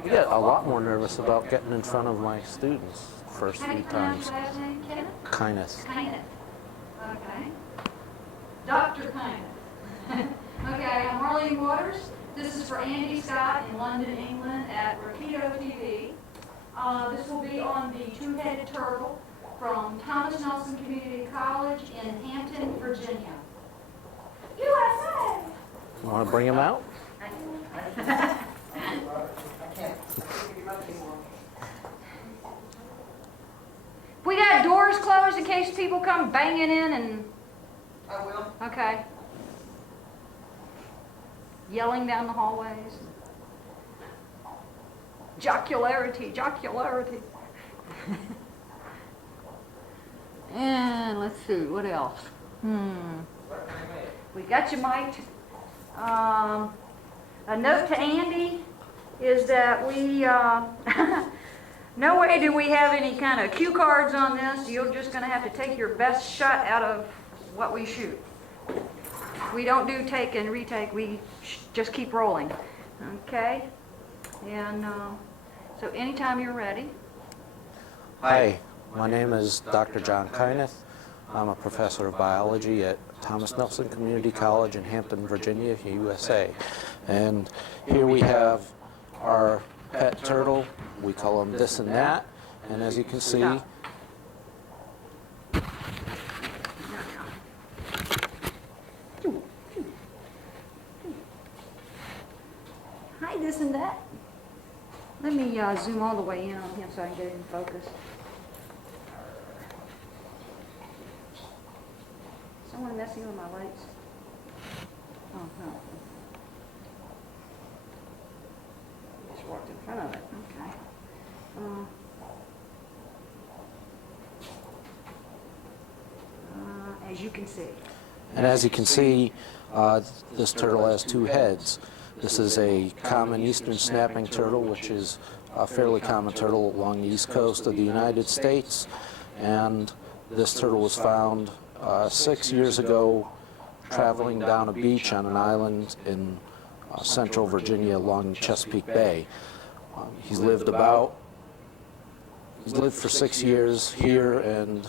I get a lot more nervous about getting in front of my students first How do few you pronounce times. your last name, Kenneth? Kindness. Kenneth. Okay. Dr. Kenneth. Okay, I'm Marlene Waters. This is for Andy Scott in London, England at Rapido TV. This will be on the two-headed turtle from Thomas Nelson Community College in Hampton, Virginia. USA! You want to bring them out? I can't. We got doors closed in case people come banging in and... I will. Okay. Yelling down the hallways. Jocularity, jocularity. And let's see, what else? We got you mic'd. A note to Andy is that we, no way do we have any kind of cue cards on this. You're just going to have to take your best shot out of what we shoot. We don't do take and retake. We just keep rolling. Okay? And so anytime you're ready. Hi, my name is Dr. John Kyneth. I'm a professor of biology at Thomas Nelson Community College in Hampton, Virginia, USA. And here we have our pet turtle. We call him this and that. And as you can see, Hi, this and that. Let me zoom all the way in on him so I can get it in focus. Someone messing with my lights? Oh, no. Just walked in front of it. Okay. As you can see. and as you can see, this turtle has two heads. This is a common eastern snapping turtle, which is a fairly common turtle along the east coast of the United States. And this turtle was found 6 years ago traveling down a beach on an island in central Virginia along Chesapeake Bay. He's lived for 6 years here and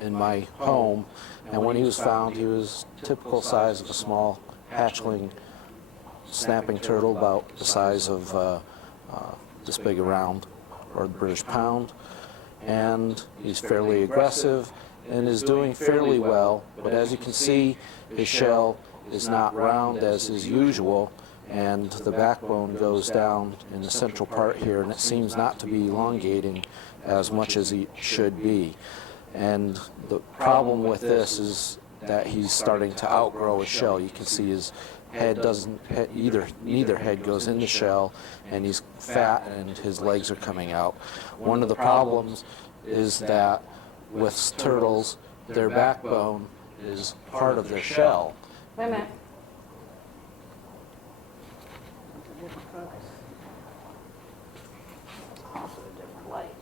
in my home, and when he was found, he was typical size of a small hatchling snapping turtle, about the size of this big around, or the British pound, and he's fairly aggressive and is doing fairly well. But as you can see, his shell is not round as is usual, and the backbone goes down in the central part here, and it seems not to be elongating as much as it should be. And the problem with this is that he's starting to outgrow his shell. You can see his head doesn't, neither head goes in the shell, and he's fat and his legs are coming out. One of the problems is that with turtles, their backbone is part of their shell. Wait a minute. Also a different light.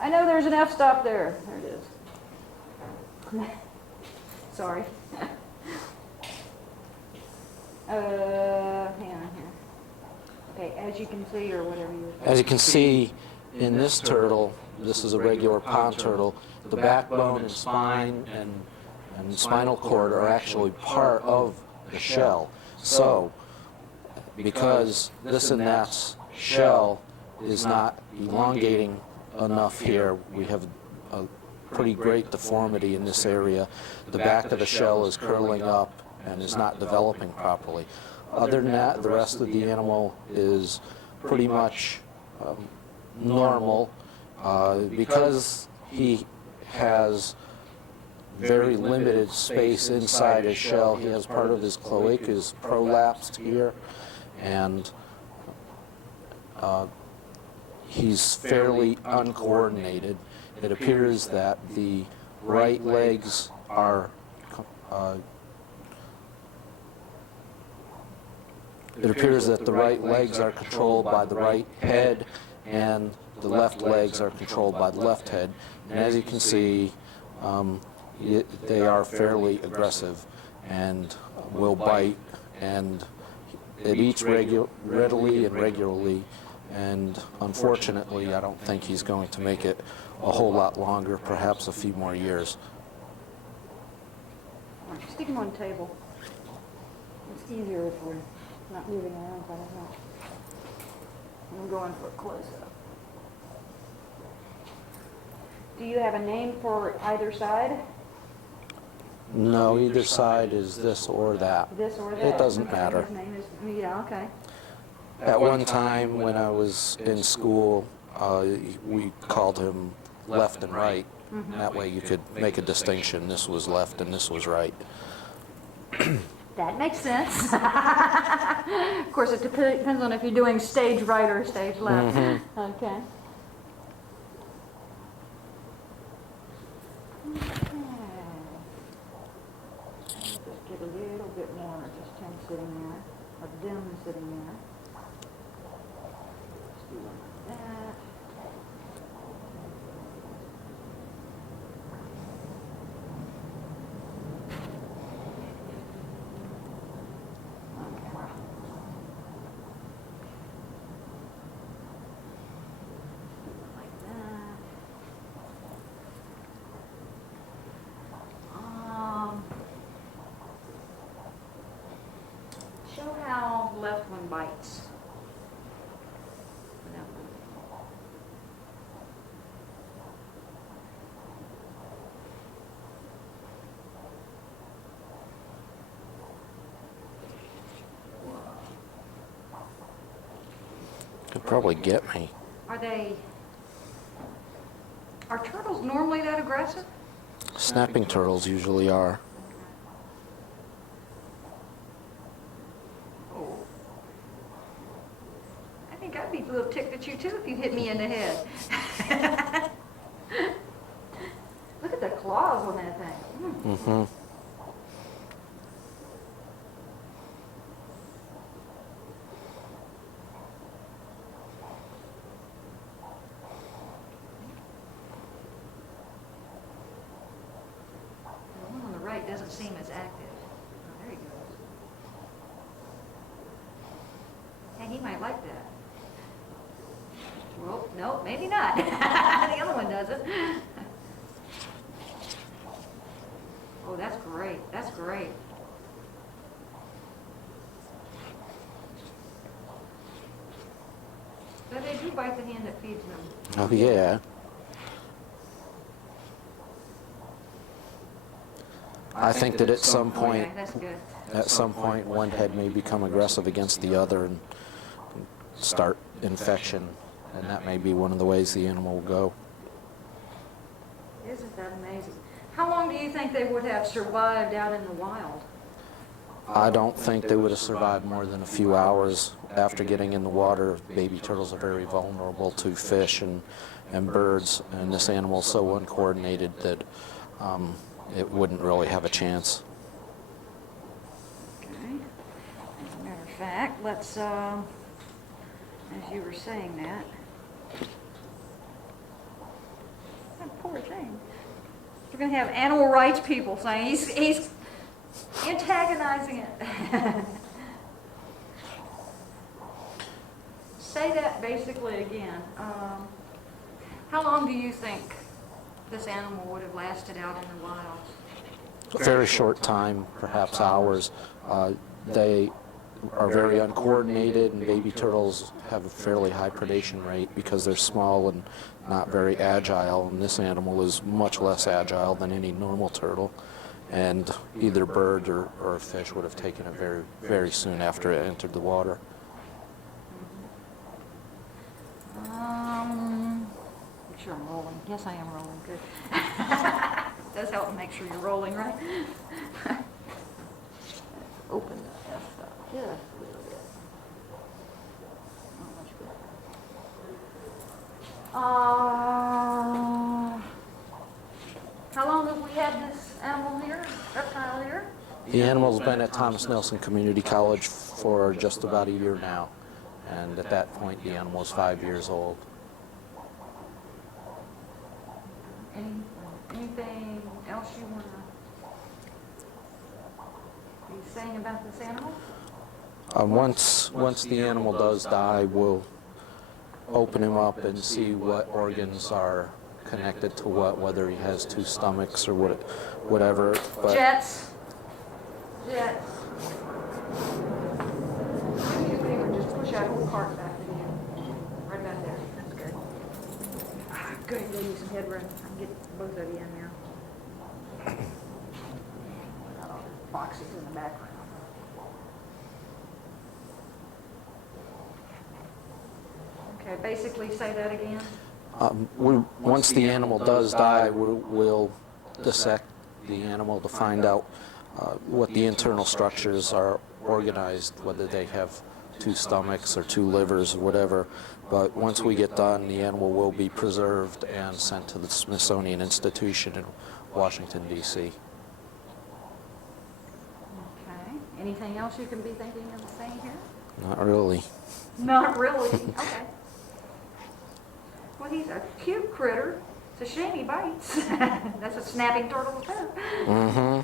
I know there's an f-stop there. There it is. Sorry. Hang on here. Okay, as you can see, or whatever you... As you can see in this turtle, this is a regular pond turtle, the backbone and spine and spinal cord are actually part of the shell. So, because this and that shell is not elongating enough here, we have a pretty great deformity in this area. The back of the shell is curling up and is not developing properly. Other than that, the rest of the animal is pretty much normal. Because he has very limited space inside his shell, he has part of his cloacas prolapsed here, and he's fairly uncoordinated. It appears that the right legs are controlled by the right head, and the left legs are controlled by the left head. And as you can see, they are fairly aggressive. and will bite, and it eats readily and regularly, and unfortunately I don't think he's going to make it a whole lot longer, perhaps a few more years. Stick him on the table. It's easier if we're not moving around quite as much. I'm going for a close-up. Do you have a name for either side? No, either side is this or that. This or that? It doesn't Okay, matter. his name is, yeah, okay. At one time when I was in school, we called him left and right. That way you could make a distinction. This was left and this was right. That makes sense. Of course, it depends on if you're doing stage right or stage left. Okay. Just get a little bit more, just him sitting there, or them sitting there. Just do one like that. Okay. Like that. Show how left one bites. That one. Could probably get me. Are turtles normally that aggressive? Snapping turtles usually are. Oh. I think I'd be a little ticked at you too if you hit me in the head. Look at the claws on that thing. Mm-hmm. The one on the right doesn't seem as active. Oh, there he goes. Hey, he might like that. Well, no, maybe not. The other one doesn't. Oh, that's great. That's great. But they do bite the hand that feeds them. Oh yeah. I think that at some point, Okay, that's good. one head may become aggressive against the other and start infection, and that may be one of the ways the animal will go. Isn't that amazing? How long do you think they would have survived out in the wild? I don't think they would have survived more than a few hours after getting in the water. Baby turtles are very vulnerable to fish and birds, and this animal is so uncoordinated that it wouldn't really have a chance. Okay. As a matter of fact, let's, as you were saying that. That poor thing. We're going to have animal rights people saying he's antagonizing it. Say that basically again. How long do you think this animal would have lasted out in the wild? A very short time, perhaps hours. They are very uncoordinated, and baby turtles have a fairly high predation rate because they're small and not very agile, and this animal is much less agile than any normal turtle, and either bird or fish would have taken it very, very soon after it entered the water. Make sure I'm rolling. Yes, I am rolling. Good. Does help to make sure you're rolling, right? Open the F up just a little bit. Not much good. How long have we had this animal here, reptile here? The animal's been at Thomas Nelson Community College for just about a year now, and at that point the animal's 5 years old. Anything else you want to saying about this animal? Once the animal does die, we'll open him up and see what organs are connected to what, whether he has two stomachs or whatever. But Jets. Jets. Do me a favor, just push that whole cart back to the end. Right back there. That's good. Good, give you some headroom. I can get both of you in there. Got all the boxes in the background. Okay, basically say that again. Once the animal does die, we'll dissect the animal to find out what the internal structures are organized, whether they have two stomachs or two livers or whatever. But once we get done, the animal will be preserved and sent to the Smithsonian Institution in Washington, D.C. Okay. Anything else you can be thinking of saying here? Not really. Not really. Okay. Well, he's a cute critter. It's a shame he bites. That's a snapping turtle too. Mm-hmm.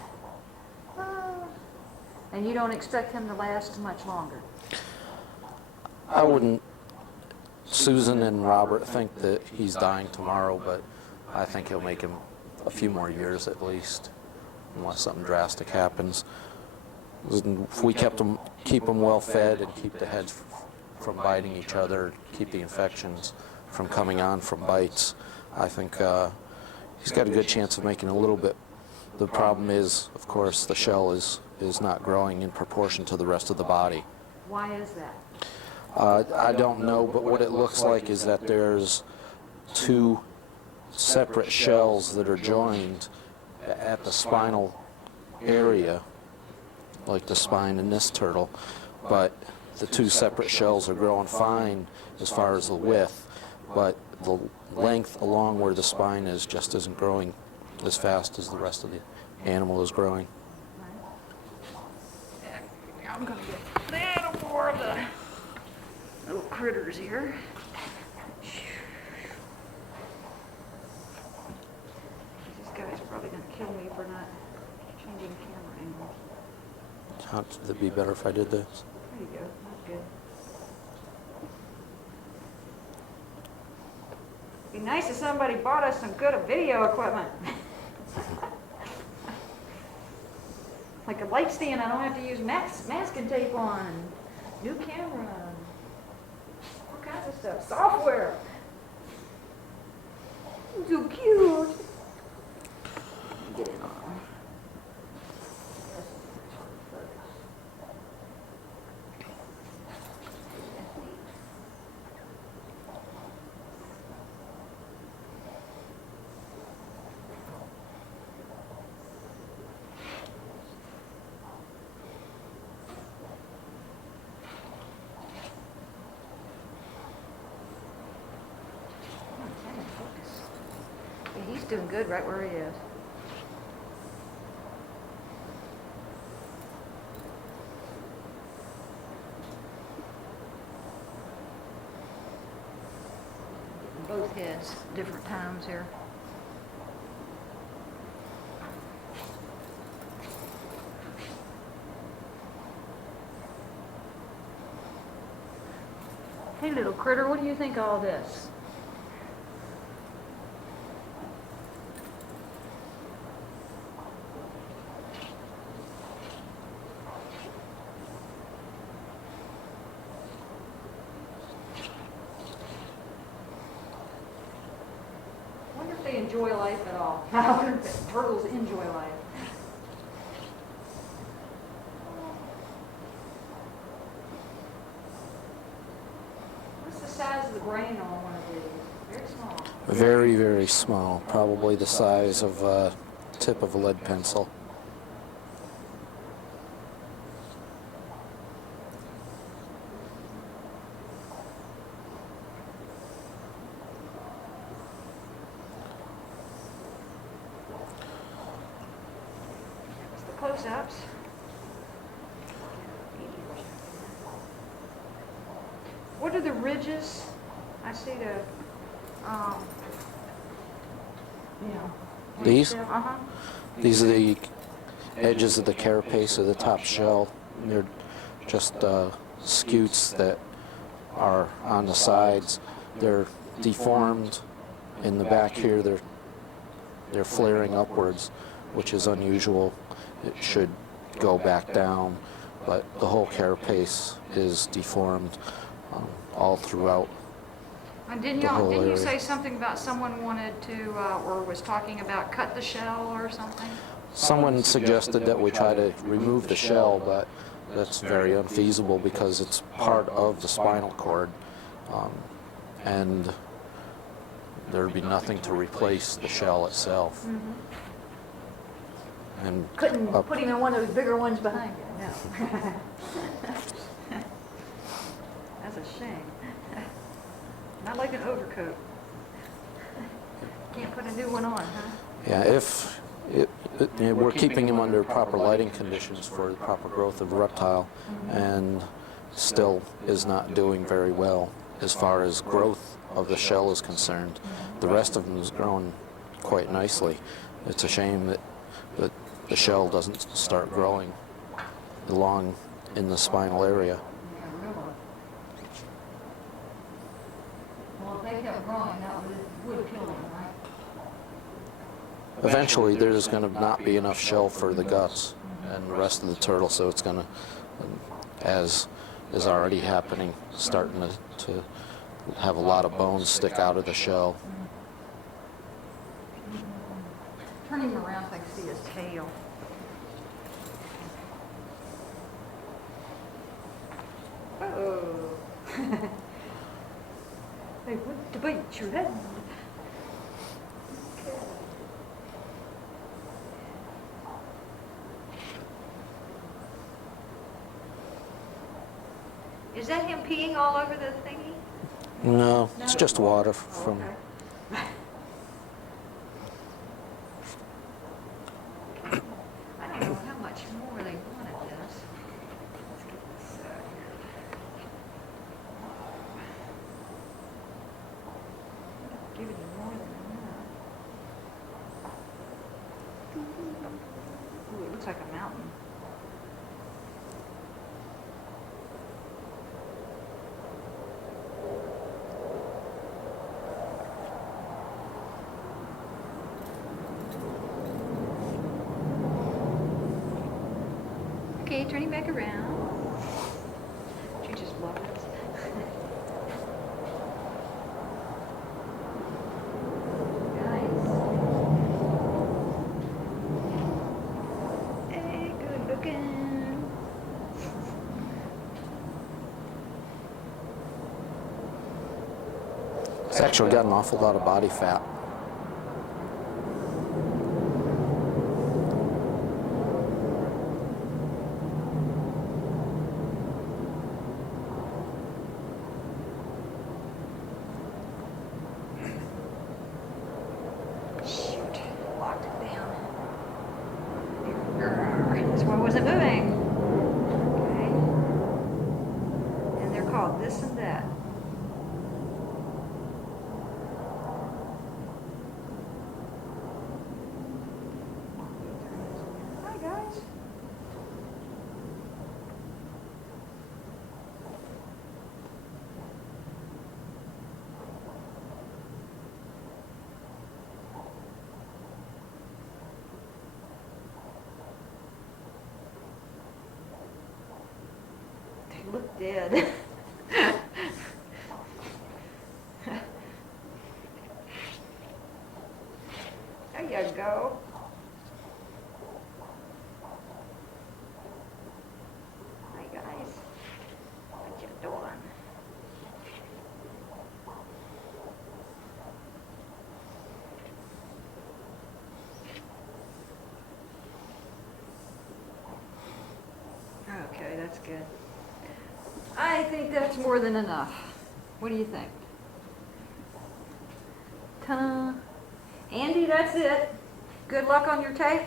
And you don't expect him to last much longer? I wouldn't. Susan and Robert think that he's dying tomorrow, but I think he'll make him a few more years at least, unless something drastic happens. If we keep him well fed and keep the heads from biting each other, keep the infections from coming on from bites, I think he's got a good chance of making a little bit. The problem is, of course, the shell is not growing in proportion to the rest of the body. Why is that? I don't know, but what it looks like is that there's two separate shells that are joined at the spinal area, like the spine in this turtle, but the two separate shells are growing fine as far as the width, but the length along where the spine is just isn't growing as fast as the rest of the animal is growing. I'm going to get a little more of the little critters here. This guy's probably going to kill me for not changing camera angles. Would it be better if I did this? There you go. That's good. Be nice if somebody bought us some good video equipment. Like a light stand I don't have to use masking tape on. New camera. All kinds of stuff. Software. So cute. Get it on. He's doing good right where he is. Both heads, different times here. Hey little critter, what do you think of all this? They enjoy life at all. I wonder if turtles enjoy life. What's the size of the brain on one of these? Very small. Very, very small, probably the size of a tip of a lead pencil. Close-ups. What are the ridges? I see the, These? Uh-huh. These are the edges of the carapace of the top shell. They're just scutes that are on the sides. They're deformed in the back here. They're flaring upwards, which is unusual. It should go back down, but the whole carapace is deformed all throughout. And didn't The whole you area. say something about someone wanted to, or was talking about cut the shell or something? Someone suggested that we try to remove the shell, but that's very unfeasible because it's part of the spinal cord, and there'd be nothing to replace the shell itself. And Couldn't up- put him in one of those bigger ones behind you, no. That's a shame. Not like an overcoat. Can't put a new one on, huh? Yeah, if we're keeping him under proper lighting conditions for the proper growth of the reptile, and still is not doing very well as far as growth of the shell is concerned. The rest of him is growing quite nicely. It's a shame that the shell doesn't start growing along in the spinal area. Well, if they kept growing, that would kill them, right? Eventually, there's going to not be enough shell for the guts and the rest of the turtle, so it's going to, as is already happening, starting to have a lot of bones stick out of the shell. Turn him around so I can see his tail. Oh. Hey, what to bite your head? Is that him peeing all over the thingy? No, it's just water from. I don't know how much more they wanted this. Let's get this out here. Give it more than enough. Ooh, it looks like a mountain. Okay, turning back around. You just love it. Nice. Hey, good looking. It's actually got an awful lot of body fat. Shoot, locked it down. This one wasn't moving. Okay. And they're called this and that. Hi, guys. They look dead. There you go. Hi guys. What you doing? Okay, that's good. I think that's more than enough. What do you think? Ta-da! Andy, that's it. Good luck on your tape.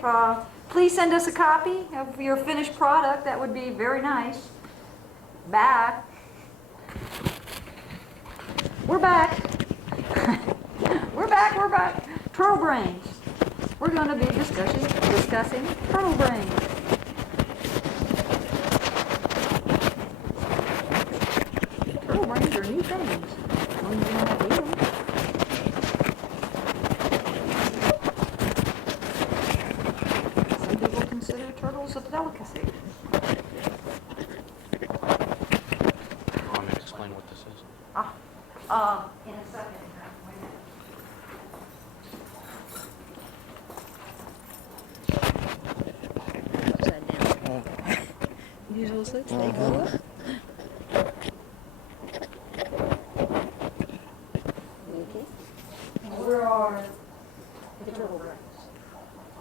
Please send us a copy of your finished product. That would be very nice. Bye. We're back. We're back. Turtle brains. we're gonna be discussing turtle brains. Turtle brains are neat things. As long as you know how to eat 'em. Some people consider turtles a delicacy. Want me to explain what this is? In a second. Wait a minute. Upside down. Usual suits, they go up. Okay. Where are the turtle brains?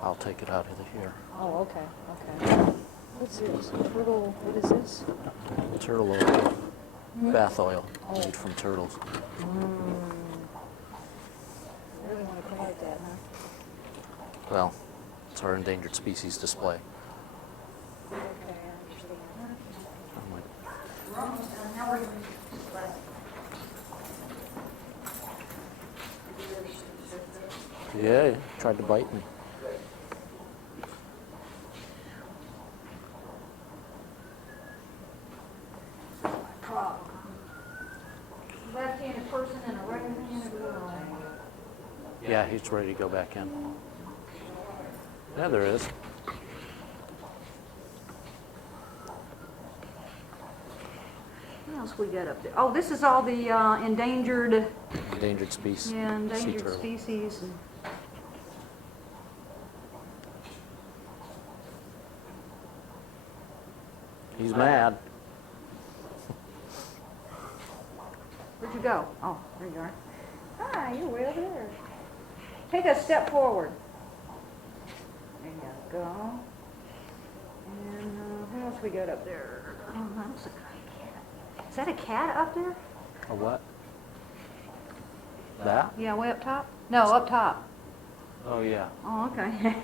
I'll take it out of here. Oh, okay, okay. What's this? Turtle, what is this? Turtle oil, bath oil made from turtles. I really want to promote that, huh? Well, it's our endangered species display. Okay, I understand. I'm like, We're almost done. Now we're going to display. yeah, tried to bite me. Problem. Left-handed person and a right-handed girl. Yeah, he's ready to go back in. Yeah, there is. What else we got up there? Oh, this is all the endangered, Endangered species. yeah, Sea endangered turtle. species. And He's mad. where'd you go? Oh, there you are. Hi, you're way over there. Take a step forward. There you go. And what else we got up there? Oh, that looks like a cat. Is that a cat up there? A what? That? Yeah, way up top? No, up top. Oh, yeah. Oh, okay.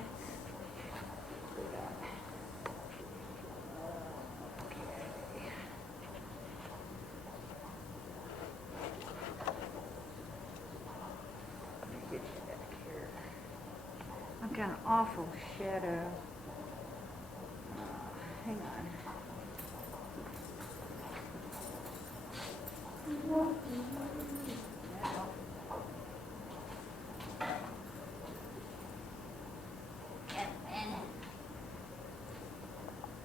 Get you back here. I've got an awful shadow. Hang on.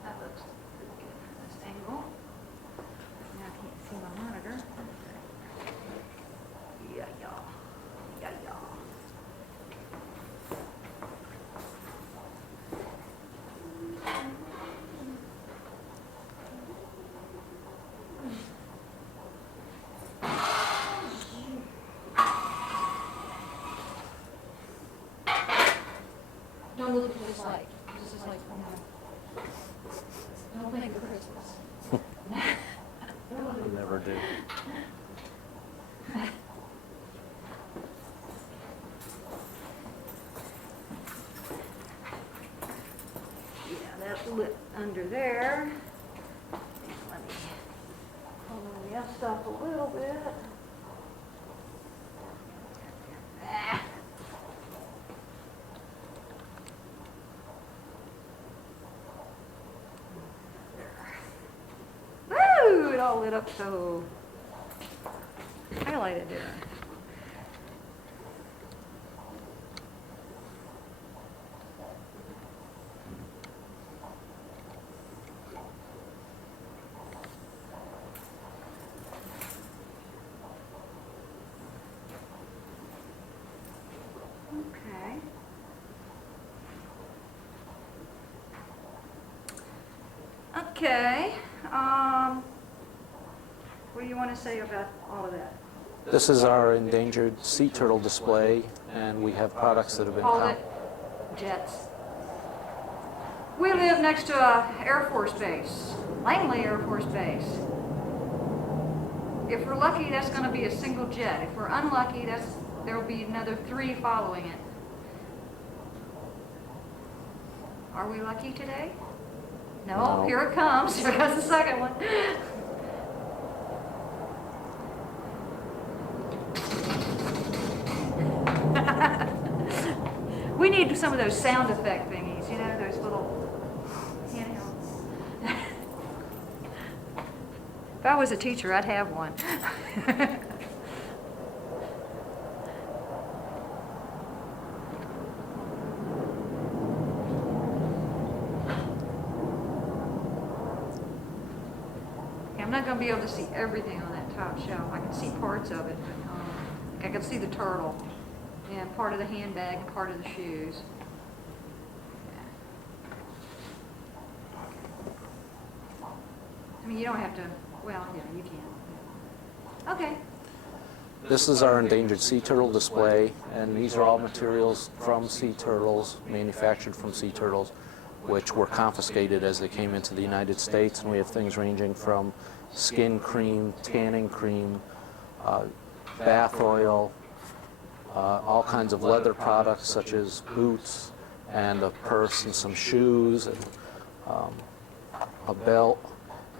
That looks pretty good from this angle. Now I can't see my monitor. Yeah, y'all. Yeah, y'all. Don't look at what it's like. This is like, don't think of Christmas. I never do. Yeah, that's lit under there. Let me pull the rest up a little bit. Ah. Woo! It all lit up so highlighted there. Okay. Okay. What do you want to say about all of that? This is our endangered sea turtle display, and we have products that have been Hold found. it. Jets. We live next to a Air Force base, Langley Air Force Base. If we're lucky, that's going to be a single jet. If we're unlucky, there will be another 3 following it. Are we lucky today? No, No. here it comes. Here comes the second one. We need some of those sound effect thingies, you know, those little handheld. If I was a teacher, I'd have one. I'm not going to be able to see everything on that top shelf. I can see parts of it, but I can see the turtle and part of the handbag and part of the shoes. I mean, you don't have to, well, yeah, you can. Okay. This is our endangered sea turtle display, and these are all materials from sea turtles, manufactured from sea turtles, which were confiscated as they came into the United States. And we have things ranging from skin cream, tanning cream, bath oil, all kinds of leather products such as boots and a purse and some shoes and a belt,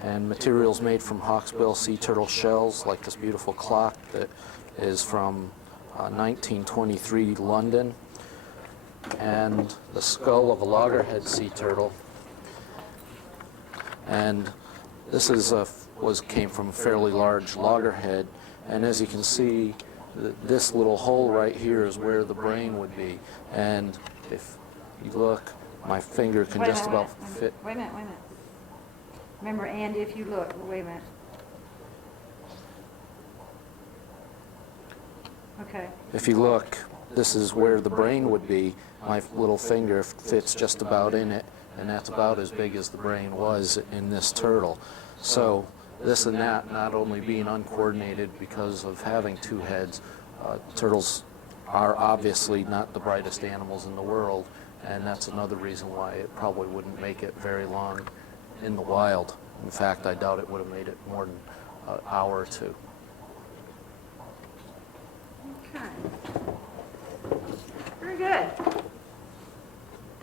and materials made from hawksbill sea turtle shells, like this beautiful clock that is from 1923 London, and the skull of a loggerhead sea turtle. And this is came from a fairly large loggerhead, and as you can see, this little hole right here is where the brain would be. And if you look, my finger can just about fit. Wait a minute. Remember, Andy, if you look, wait a minute. Okay. If you look, this is where the brain would be. My little finger fits just about in it, and that's about as big as the brain was in this turtle. So this and that not only being uncoordinated because of having two heads, turtles are obviously not the brightest animals in the world, and that's another reason why it probably wouldn't make it very long in the wild. In fact, I doubt it would have made it more than an hour or two. Okay. Very good.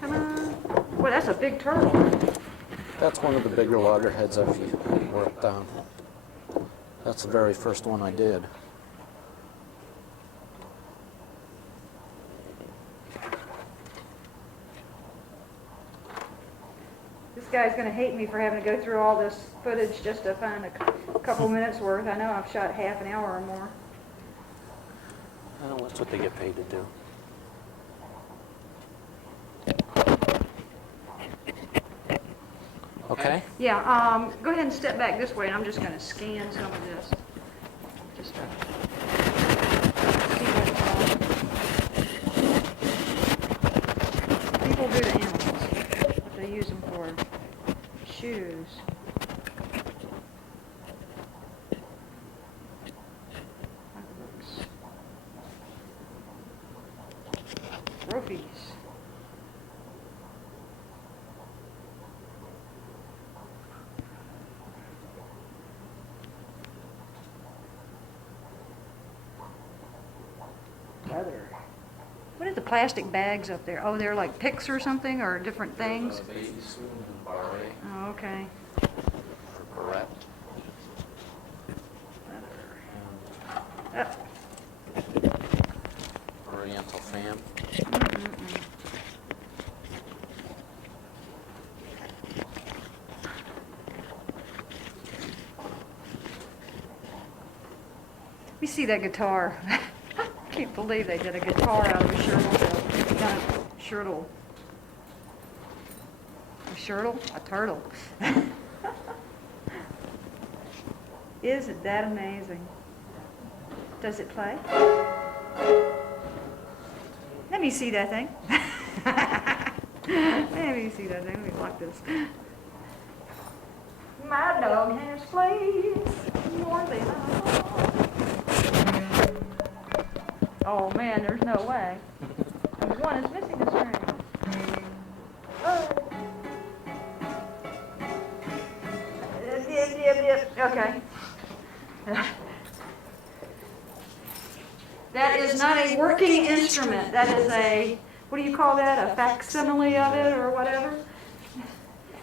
Come on. Boy, that's a big turtle. That's one of the bigger loggerheads I've worked on. That's the very first one I did. This guy's going to hate me for having to go through all this footage just to find a couple minutes worth. I know I've shot half an hour or more. Well, that's what they get paid to do. Okay? Yeah, go ahead and step back this way, and I'm just going to scan some of this. Just to see what people do to animals, what they use them for. Shoes. Pocketbooks. Trophies. Leather. What are the plastic bags up there? Oh, they're like picks or something, or different things? Baby spoon and barley. Oh, okay. Or barrette. Oriental fan. Let me see that guitar. I can't believe they did a guitar out of a shirtle. A shirtle? A turtle. Isn't that amazing? Does it play? Let me see that thing. Let me see that thing. Let me lock this. My dog has fleas more than I. Oh man, there's no way. There's one is missing the string. Oh. Okay. That is not a working instrument. That is a, what do you call that? A facsimile of it or whatever?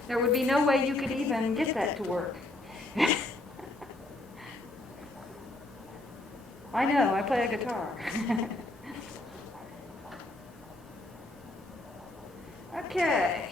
There would be no way you could even get that to work. I know, I play a guitar. Okay.